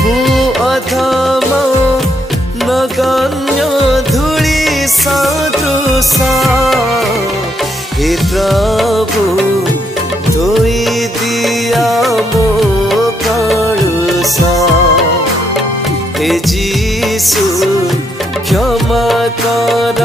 मु अधम नगण्य धूली सदृश हे प्रभु धोई दिया मो कलुष हे जीसु क्षमा कर